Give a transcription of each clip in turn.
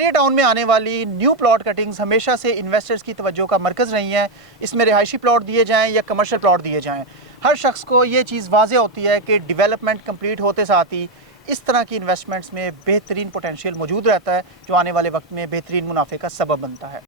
बहरिया town में आने वाली न्यू प्लॉट कटिंग्स हमेशा से इन्वेस्टर्स की तवज्जो का मरकज़ रही हैं। इसमें रिहायशी प्लॉट दिए जाएं या कमर्शियल प्लॉट दिए जाएं, हर शख्स को ये चीज़ वाज़ेह होती है कि डेवलपमेंट कंप्लीट होते साथ ही इस तरह की इन्वेस्टमेंट्स में बेहतरीन पोटेंशियल मौजूद रहता है, जो आने वाले वक्त में बेहतरीन मुनाफे का सबब बनता है।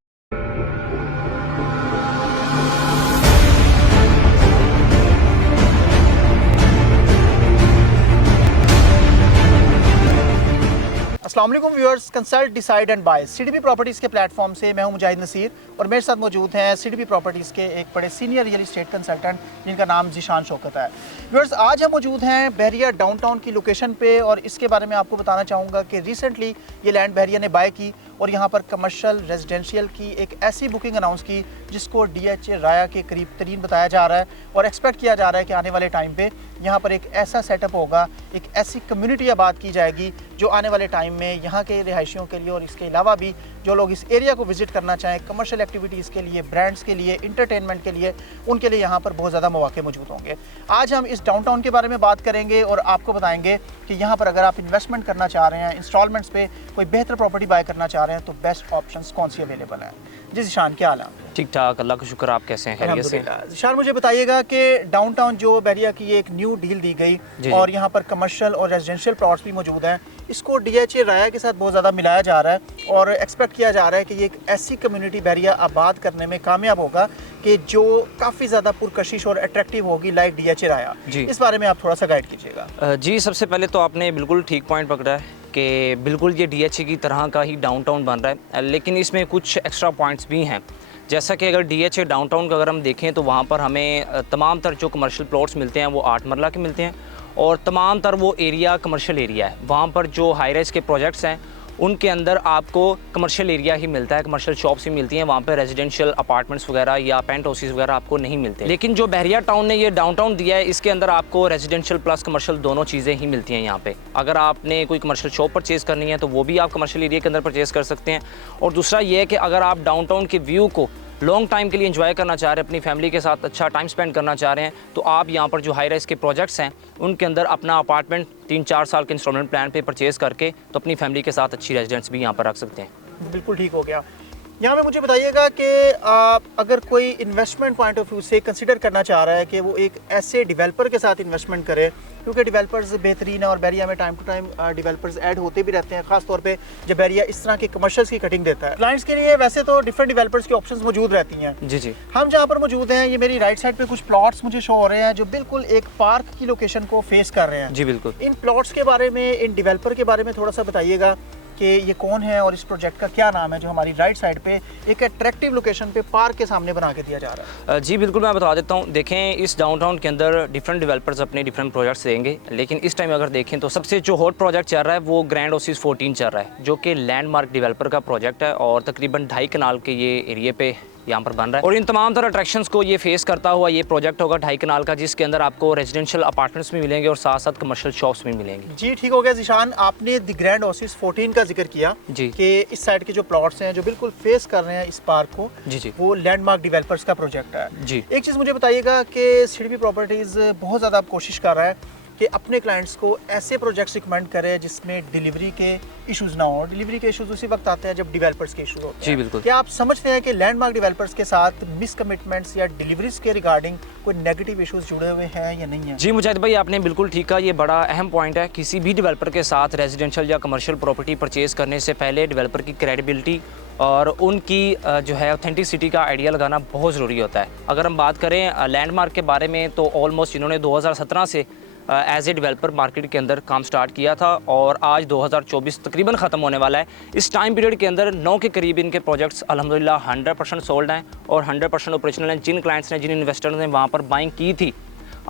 अस्सलाम वालेकुम viewers, consult decide and buy CDP properties के प्लेटफॉर्म से मैं हूं मुजाहिद नसीर और मेरे साथ मौजूद हैं सीडीपी प्रॉपर्टीज़ के एक बड़े सीनियर रियल एस्टेट कंसल्टेंट जिनका नाम ज़ीशान शौकत है। व्यूअर्स, आज हम मौजूद हैं बहरिया डाउनटाउन की लोकेशन पे और इसके बारे में आपको बताना चाहूँगा कि रिसेंटली ये लैंड बहरिया ने बाय की और यहाँ पर कमर्शियल रेजिडेंशियल की एक ऐसी बुकिंग अनाउंस की जिसको DHA राया के करीब तरीन बताया जा रहा है और एक्सपेक्ट किया जा रहा है कि आने वाले टाइम पे यहाँ पर एक ऐसा सेटअप होगा, एक ऐसी कम्युनिटी आबाद की जाएगी जो आने वाले टाइम में यहाँ के रिहायशियों के लिए और इसके अलावा भी जो लोग इस एरिया को विज़िट करना चाहें कमर्शियल एक्टिविटीज़ के लिए, ब्रांड्स के लिए, इंटरटेनमेंट के लिए, उनके लिए यहाँ पर बहुत ज़्यादा मौके मौजूद होंगे। आज हम इस डाउनटाउन के बारे में बात करेंगे और आपको बताएंगे कि यहाँ पर अगर आप इन्वेस्टमेंट करना चाह रहे हैं, इंस्टॉलमेंट्स पे कोई बेहतर प्रॉपर्टी बाय करना चाह रहे हैं तो बेस्ट ऑप्शंस कौन सी अवेलेबल हैं। जी ज़ीशान, क्या हाल है? ठीक ठाक, अल्लाह का शुक्र। आप कैसे हैं? खैरियत से? ज़ीशान, मुझे बताइएगा कि डाउनटाउन जो बहरिया की एक न्यू डील दी गई और यहाँ पर कमर्शियल और रेजिडेंशियल प्लॉट्स भी मौजूद हैं, इसको DHA राया के साथ बहुत ज़्यादा मिलाया जा रहा है और एक्सपेक्ट किया जा रहा है कि ये एक ऐसी कम्युनिटी बहरिया आबाद करने में कामयाब होगा कि जो काफ़ी ज़्यादा पुरकशिश और अट्रैक्टिव होगी लाइक DHA राया। इस बारे में आप थोड़ा सा गाइड कीजिएगा। जी, सबसे पहले तो आपने बिल्कुल ठीक पॉइंट पकड़ा है कि बिल्कुल ये DHA की तरह का ही डाउनटाउन बन रहा है, लेकिन इसमें कुछ एक्स्ट्रा पॉइंट्स भी हैं। जैसा कि अगर DHA डाउनटाउन का अगर हम देखें तो वहाँ पर हमें तमाम तर जो कमर्शियल प्लॉट्स मिलते हैं वो 8 मरला के मिलते हैं और तमाम तर वो एरिया कमर्शियल एरिया है। वहाँ पर जो हाई राइज के प्रोजेक्ट्स हैं उनके अंदर आपको कमर्शियल एरिया ही मिलता है, कमर्शियल शॉप्स ही मिलती हैं, वहाँ पे रेजिडेंशियल अपार्टमेंट्स वगैरह या पेंट हाउसेस वगैरह आपको नहीं मिलते। लेकिन जो बहरिया टाउन ने ये डाउनटाउन दिया है इसके अंदर आपको रेजिडेंशियल प्लस कमर्शियल दोनों चीज़ें ही मिलती हैं यहाँ पे। अगर आपने कोई कमर्शियल शॉप परचेज़ करनी है तो वो भी आप कमर्शियल एरिया के अंदर परचेज़ कर सकते हैं। और दूसरा ये है कि अगर आप डाउनटाउन के व्यू को लॉन्ग टाइम के लिए एंजॉय करना चाह रहे हैं, अपनी फैमिली के साथ अच्छा टाइम स्पेंड करना चाह रहे हैं, तो आप यहाँ पर जो हाई राइज के प्रोजेक्ट्स हैं उनके अंदर अपना अपार्टमेंट 3-4 साल के इंस्टॉलमेंट प्लान पे परचेज़ करके तो अपनी फैमिली के साथ अच्छी रेजिडेंस भी यहाँ पर रख सकते हैं। बिल्कुल ठीक हो गया। यहाँ पे मुझे बताइएगा कि अगर कोई इन्वेस्टमेंट पॉइंट ऑफ व्यू से कंसिडर करना चाह रहा है कि वो एक ऐसे डेवलपर के साथ इन्वेस्टमेंट करे, क्योंकि डेवलपर्स बेहतरीन है और बहरिया में time to time developers add होते भी रहते हैं, खास तौर पे जब बहरिया इस तरह के कमर्शियल्स की कटिंग देता है। क्लाइंट्स के लिए वैसे तो डिफरेंट डेवलपर्स की ऑप्शंस मौजूद रहती हैं। जी, हम जहाँ पर मौजूद हैं, ये मेरी राइट साइड पे कुछ प्लॉट्स मुझे शो हो रहे हैं जो बिल्कुल एक पार्क की लोकेशन को फेस कर रहे हैं। जी बिल्कुल। इन प्लॉट्स के बारे में, इन डेवलपर के बारे में थोड़ा सा बताइएगा कि ये कौन है और इस प्रोजेक्ट का क्या नाम है जो हमारी राइट साइड पे एक अट्रैक्टिव लोकेशन पे पार्क के सामने बना के दिया जा रहा है। जी बिल्कुल, मैं बता देता हूँ। देखें, इस डाउनटाउन के अंदर डिफरेंट डेवलपर्स अपने डिफरेंट प्रोजेक्ट्स देंगे, लेकिन इस टाइम अगर देखें तो सबसे जो हॉट प्रोजेक्ट चल रहा है वो ग्रैंड ओसिस 14 चल रहा है, जो कि लैंडमार्क डेवलपर का प्रोजेक्ट है और तकरीबन 2.5 कनाल के ये एरिया पे यहाँ पर बन रहा है। और इन तमाम तरह अट्रैक्शंस को ये फेस करता हुआ ये प्रोजेक्ट होगा 2.5 कनाल का, जिसके अंदर आपको रेजिडेंशियल अपार्टमेंट्स भी मिलेंगे और साथ साथ कमर्शियल शॉप्स भी मिलेंगे। जी ठीक हो गया ज़ीशान, आपने द ग्रैंड ओसिस 14 का जिक्र किया जी कि इस साइड के जो प्लॉट्स हैं जो बिल्कुल फेस कर रहे हैं इस पार्क को, जी वो लैंडमार्क डेवलपर्स का प्रोजेक्ट है। जी, एक चीज़ मुझे बताइएगा कि सीडीपी प्रॉपर्टीज़ बहुत ज़्यादा कोशिश कर रहा है कि अपने क्लाइंट्स को ऐसे प्रोजेक्ट्स रिकमेंड करे जिसमें डिलीवरी के इश्यूज़ ना हो। डिलीवरी के इश्यूज़ उसी वक्त आते हैं जब डेवलपर्स के इशूज़ होते हैं। जी बिल्कुल। क्या आप समझते हैं कि लैंडमार्क डेवलपर्स के साथ मिसकमिटमेंट्स या डिलीवरीज के रिगार्डिंग कोई नेगेटिव इश्यूज़ जुड़े हुए हैं या नहीं है? जी मुजाहिद भाई, आपने बिल्कुल ठीक कहा, ये बड़ा अहम पॉइंट है। किसी भी डेवलपर के साथ रेजिडेंशियल या कमर्शियल प्रॉपर्टी परचेज़ करने से पहले डेवलपर की क्रेडिबिलिटी और उनकी जो है ऑथेंटिसिटी का आइडिया लगाना बहुत ज़रूरी होता है। अगर हम बात करें लैंडमार्क के बारे में तो ऑलमोस्ट इन्होंने 2017 से एज ए डेवलपर मार्केट के अंदर काम स्टार्ट किया था और आज 2024 तकरीबन ख़त्म होने वाला है। इस टाइम पीरियड के अंदर 9 के करीब इनके प्रोजेक्ट्स अल्हम्दुलिल्लाह 100% सोल्ड हैं और 100% ऑपरेशनल हैं। जिन क्लाइंट्स ने, जिन इन्वेस्टर्स ने वहाँ पर बाइंग की थी,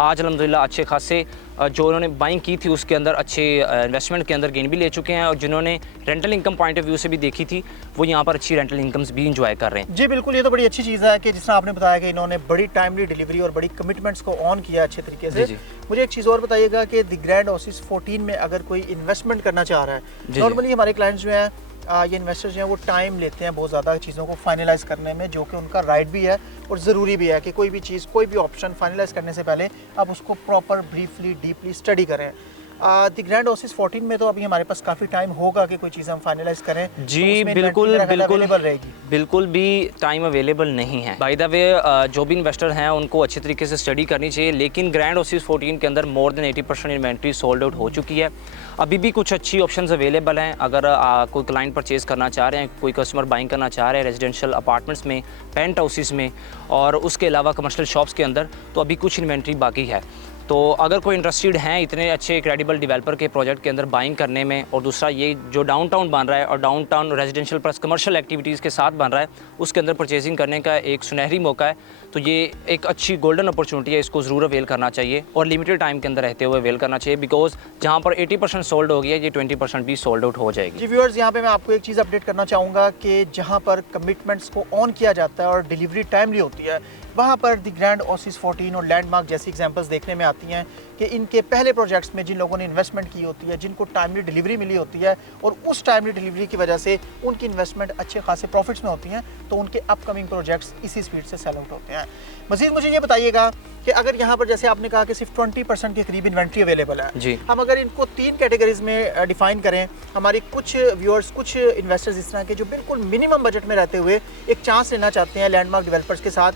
आज अल्हम्दुलिल्लाह अच्छे खासे जो उन्होंने बाइंग की थी उसके अंदर अच्छे इन्वेस्टमेंट के अंदर गेन भी ले चुके हैं और जिन्होंने rental income point of view से भी देखी थी वो यहाँ पर अच्छी रेंटल इनकम्स भी इंजॉय कर रहे हैं। जी बिल्कुल, ये तो बड़ी अच्छी चीज़ है कि जिस तरह आपने बताया कि इन्होंने बड़ी टाइमली डिलीवरी और बड़ी कमिटमेंट्स को ऑन किया अच्छे तरीके से। जी। मुझे एक चीज़ और बताइएगा कि द ग्रैंड ओसिस 14 में अगर कोई इन्वेस्टमेंट करना चाह रहा है, नॉर्मली हमारे क्लाइंट्स जो हैं ये इन्वेस्टर्स जो हैं वो टाइम लेते हैं बहुत ज़्यादा चीज़ों को फाइनलाइज़ करने में, जो कि उनका राइट भी है और ज़रूरी भी है कि कोई भी चीज़, कोई भी ऑप्शन फाइनलाइज़ करने से पहले आप उसको प्रॉपर ब्रीफली डीपली स्टडी करें। द ग्रैंड ओसिस 14 में तो अभी हमारे पास काफ़ी टाइम होगा कि कोई चीज़ हम फाइनलाइज करें। जी तो उसमें बिल्कुल inventory मेरा ख्याल बिल्कुल अवेलेबल रहेगी। बिल्कुल भी टाइम अवेलेबल नहीं है। बाय द वे जो भी इन्वेस्टर हैं उनको अच्छे तरीके से स्टडी करनी चाहिए, लेकिन ग्रैंड ओसिस 14 के अंदर more than 80% inventory sold out हो चुकी है। अभी भी कुछ अच्छी ऑप्शंस अवेलेबल हैं। अगर कोई क्लाइंट परचेज़ करना चाह रहे हैं, कोई कस्टमर बाइंग करना चाह रहे हैं रेजिडेंशियल अपार्टमेंट्स में, पेंट हाउसेस में और उसके अलावा कमर्शियल शॉप्स के अंदर, तो अभी कुछ इन्वेंट्री बाकी है। तो अगर कोई इंटरेस्टेड हैं इतने अच्छे क्रेडिबल डेवलपर के प्रोजेक्ट के अंदर बाइंग करने में, और दूसरा ये जो डाउनटाउन बन रहा है और downtown residential plus commercial activities के साथ बन रहा है, उसके अंदर परचेजिंग करने का एक सुनहरी मौका है। तो ये एक अच्छी गोल्डन अपॉर्चुनिटी है, इसको ज़रूर अवेल करना चाहिए और लिमिटेड टाइम के अंदर रहते हुए अवेल करना चाहिए, बिकॉज जहाँ पर 80% सोल्ड हो गया है, ये 20% भी सोल्ड आउट हो जाएगी। जी व्यूअर्स, यहाँ पे मैं आपको एक चीज़ अपडेट करना चाहूँगा कि जहाँ पर कमिटमेंट्स को ऑन किया जाता है और डिलीवरी टाइमली होती है, वहाँ पर द ग्रैंड ओसिस 14 और लैंडमार्क जैसी एग्जांपल्स देखने में आती हैं कि इनके पहले प्रोजेक्ट्स में जिन लोगों ने इन्वेस्टमेंट की होती है, जिनको टाइमली डिलीवरी मिली होती है और उस टाइमली डिलीवरी की वजह से उनकी इन्वेस्टमेंट अच्छे खासे प्रॉफिट्स में होती हैं, तो उनके अपकमिंग प्रोजेक्ट्स इसी स्पीड से सेल आउट होते हैं। मज़ीद मुझे ये बताइएगा कि अगर यहाँ पर जैसे आपने कहा कि सिर्फ 20% के करीब इन्वेंट्री अवेलेबल है जी, हम अगर इनको 3 कैटेगरीज में डिफाइन करें, हमारी कुछ व्यूअर्स, कुछ इन्वेस्टर्स इस तरह के जो बिल्कुल मिनिमम बजट में रहते हुए एक चांस लेना चाहते हैं लैंडमार्क डेवलपर्स के साथ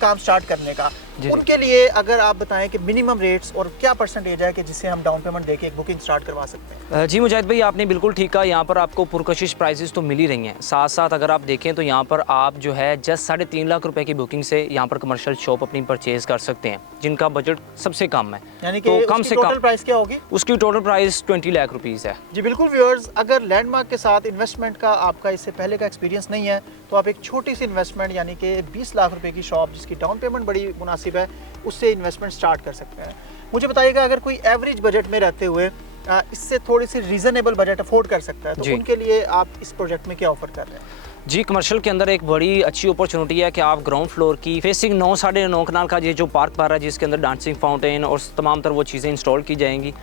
काम स्टार्ट करने का, उनके लिए अगर आप बताएं कि मिनिमम रेट्स और क्या परसेंटेज है कि जिससे हम डाउन पेमेंट देके एक बुकिंग स्टार्ट करवा सकते हैं। जी मुजाहिद भाई, आपने बिल्कुल ठीक कहा। यहाँ पर आपको पुरकशिश प्राइसेस तो मिल ही रही हैं, साथ साथ अगर आप देखें तो यहाँ पर आप जो है जस्ट 3.5 लाख रुपए की बुकिंग से यहाँ पर कमर्शियल शॉप अपनी परचेज कर सकते हैं, जिनका बजट सबसे कम है। यानी कि तो कम से टोटल कम प्राइस क्या होगी? उसकी टोटल प्राइस 20 लाख रुपीज़ है। जी बिल्कुल व्यूअर्स, अगर लैंडमार्क के साथ इन्वेस्टमेंट का आपका इससे पहले का एक्सपीरियंस नहीं है, तो आप एक छोटी सी इन्वेस्टमेंट यानी कि 20 लाख रुपए की शॉप जिसकी डाउन पेमेंट बड़ी मुनासिब है, उससे इन्वेस्टमेंट स्टार्ट कर सकते हैं। मुझे बताइएगा, अगर कोई एवरेज बजट में रहते हुए इससे थोड़ी सी रीजनेबल बजट अफोर्ड कर सकता है, तो उनके लिए आप इस प्रोजेक्ट में क्या ऑफर कर रहे हैं? जी, कमर्शियल के अंदर एक बड़ी अच्छी अपॉर्चुनिटी है कि आप ग्राउंड फ्लोर की फेसिंग 9 साढ़े 9 कनाल का ये जो पार्क बन रहा है, जिसके अंदर डांसिंग फाउंटेन और तमाम तरह वो चीज़ें इंस्टॉल की जाएंगी,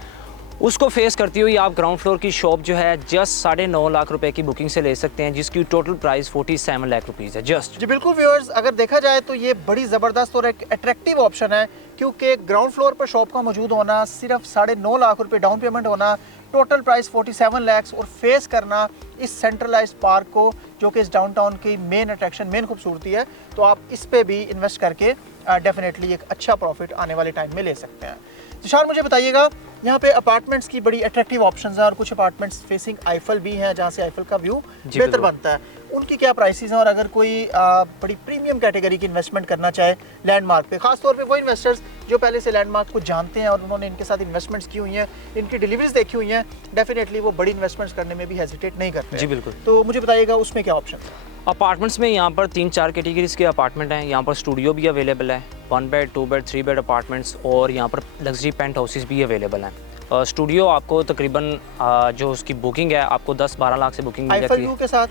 उसको फेस करती हुई आप ग्राउंड फ्लोर की शॉप जो है जस्ट 9.5 लाख रुपए की बुकिंग से ले सकते हैं, जिसकी टोटल प्राइस 47 लाख रुपीज़ है जस्ट। जी बिल्कुल व्यूअर्स, अगर देखा जाए तो ये बड़ी ज़बरदस्त और एक अट्रैक्टिव ऑप्शन है, क्योंकि ग्राउंड फ्लोर पर शॉप का मौजूद होना, सिर्फ 9.5 लाख रुपए डाउन पेमेंट होना, टोटल प्राइस 47 लैक्स और फेस करना इस सेंट्रलाइज्ड पार्क को, जो कि इस डाउनटाउन की मेन अट्रैक्शन, मेन खूबसूरती है, तो आप इस पे भी इन्वेस्ट करके डेफिनेटली एक अच्छा प्रॉफिट आने वाले टाइम में ले सकते हैं। जिशान, मुझे बताइएगा, यहाँ पे अपार्टमेंट्स की बड़ी अट्रैक्टिव ऑप्शंस हैं और कुछ अपार्टमेंट्स फेसिंग आईफल भी हैं, जहाँ से आईफल का व्यू बेहतर बनता है। उनकी क्या प्राइसेस हैं, और अगर कोई बड़ी प्रीमियम कैटेगरी की इन्वेस्टमेंट करना चाहे लैंडमार्क पे, खासतौर पे वो इन्वेस्टर्स जो पहले से लैंडमार्क को जानते हैं और उन्होंने इनके साथ इन्वेस्टमेंट्स की हुई हैं, इनकी डिलीवरीज देखी हुई हैं, डेफिनेटली वो बड़ी इन्वेस्टमेंट्स करने में भी हेजिटेट नहीं करते। जी बिल्कुल। तो मुझे बताइएगा उसमें क्या ऑप्शन है? अपार्टमेंट्स में यहाँ पर 3-4 कैटेगरीज के अपार्टमेंट हैं। यहाँ पर स्टूडियो भी अवेलेबल है, 1 बेड, 2 बेड, 3 बेड अपार्टमेंट्स, और यहाँ पर लग्जरी पेंट हाउसेस भी अवेलेबल हैं। स्टूडियो आपको तकरीबन जो उसकी बुकिंग है आपको 10-12 लाख से बुकिंग मिल जाती है,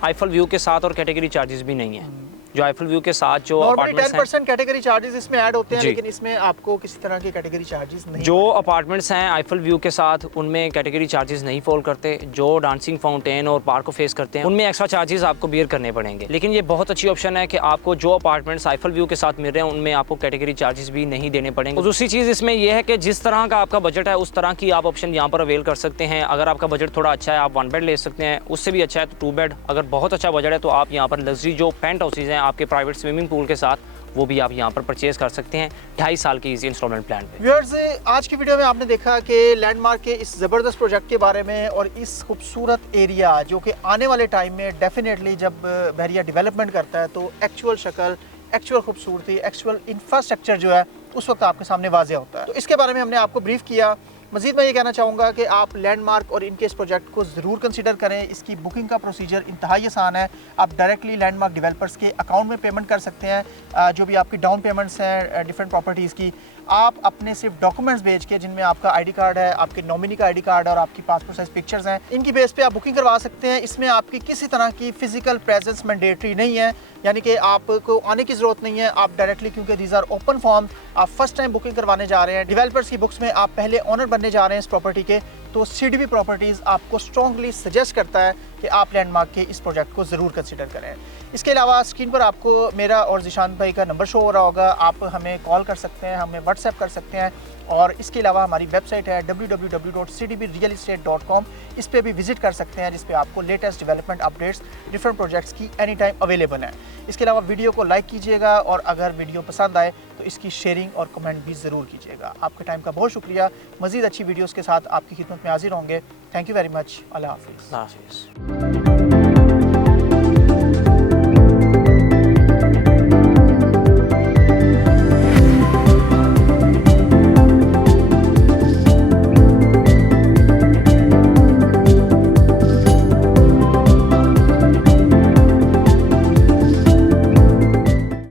आईफल व्यू के साथ, और कैटेगरी चार्जेस भी नहीं है। जो आईफल व्यू के साथ जो अपार्टमेंट्स हैं, 10% कैटेगरी चार्जेस इसमें ऐड होते हैं, लेकिन इसमें आपको किसी तरह के कैटेगरी चार्जेस नहीं। जो अपार्टमेंट्स हैं आईफल व्यू के साथ, उनमें कैटेगरी चार्जेस नहीं फॉल करते। जो डांसिंग फाउंटेन और पार्क को फेस करते हैं, उनमें एक्स्ट्रा चार्जेस आपको बियर करने पड़ेंगे। लेकिन ये बहुत अच्छी ऑप्शन है कि आपको जो अपार्टमेंट्स आईफल व्यू के साथ मिल रहे हैं, उनमें आपको कैटेगरी चार्जेस भी नहीं देने पड़ेंगे। और दूसरी चीज़ इसमें यह है कि जिस तरह का आपका बजट है, उस तरह की आप ऑप्शन यहाँ पर अवेल कर सकते हैं। अगर आपका बजट थोड़ा अच्छा है, आप 1 बेड ले सकते हैं, उससे भी अच्छा है तो 2 बेड। अगर बहुत अच्छा बजट है तो आप यहाँ पर लग्जरी जो पेंट हाउसेज हैं आपके प्राइवेट स्विमिंग पूल के साथ, वो भी आप यहाँ पर परचेज कर सकते हैं 2.5 साल की इजी इंस्टॉलमेंट प्लान पे। व्यूअर्स, आज की वीडियो में आपने देखा कि लैंडमार्क के इस ज़बरदस्त प्रोजेक्ट के बारे में और इस खूबसूरत एरिया जो कि आने वाले टाइम में डेफिनेटली जब बहरिया डेवलपमेंट करता है तो एक्चुअल शक्ल, एक्चुअल खूबसूरती, एक्चुअल इंफ्रास्ट्रक्चर जो है उस वक्त आपके सामने वाज़ेह होता है। तो इसके बारे में हमने आपको ब्रीफ किया। मज़ीद मैं ये कहना चाहूँगा कि आप लैंडमार्क और इनके इस प्रोजेक्ट को ज़रूर कंसिडर करें। इसकी बुकिंग का प्रोसीजर इंतहाई आसान है। आप डायरेक्टली लैंडमार्क डेवलपर्स के अकाउंट में पेमेंट कर सकते हैं। जो भी आपकी डाउन पेमेंट्स हैं डिफरेंट प्रॉपर्टीज़ की, आप अपने सिर्फ डॉक्यूमेंट्स भेज के, जिनमें आपका आईडी कार्ड है, आपके नॉमिनी का आईडी कार्ड और आपकी पासपोर्ट साइज पिक्चर्स हैं, इनकी बेस पे आप बुकिंग करवा सकते हैं। इसमें आपकी किसी तरह की फिजिकल प्रेजेंस मैंडेटरी नहीं है, यानी कि आपको आने की ज़रूरत नहीं है। आप डायरेक्टली, क्योंकि दीज आर ओपन फॉर्म, आप फर्स्ट टाइम बुकिंग करवाने जा रहे हैं, डेवलपर्स की बुक्स में आप पहले ऑनर बनने जा रहे हैं इस प्रॉपर्टी के, तो सीडीपी प्रॉपर्टीज़ आपको स्ट्रॉन्गली सजेस्ट करता है कि आप लैंडमार्क के इस प्रोजेक्ट को ज़रूर कंसिडर करें। इसके अलावा स्क्रीन पर आपको मेरा और जिशान भाई का नंबर शो हो रहा होगा, आप हमें कॉल कर सकते हैं, हमें व्हाट्सएप कर सकते हैं। और इसके अलावा हमारी वेबसाइट है www.cdbrealestate.com। इस पर भी विजिट कर सकते हैं, जिस पे आपको latest development updates different projects की एनी टाइम अवेलेबल हैं। इसके अलावा वीडियो को लाइक कीजिएगा और अगर वीडियो पसंद आए तो इसकी शेयरिंग और कमेंट भी ज़रूर कीजिएगा। आपके टाइम का बहुत शुक्रिया। मज़ीद अच्छी वीडियोज़ के साथ आपकी खिदमत में हाजिर होंगे। Thank you very much. अल्लाह हाफिज़। अल्लाह हाफिज़।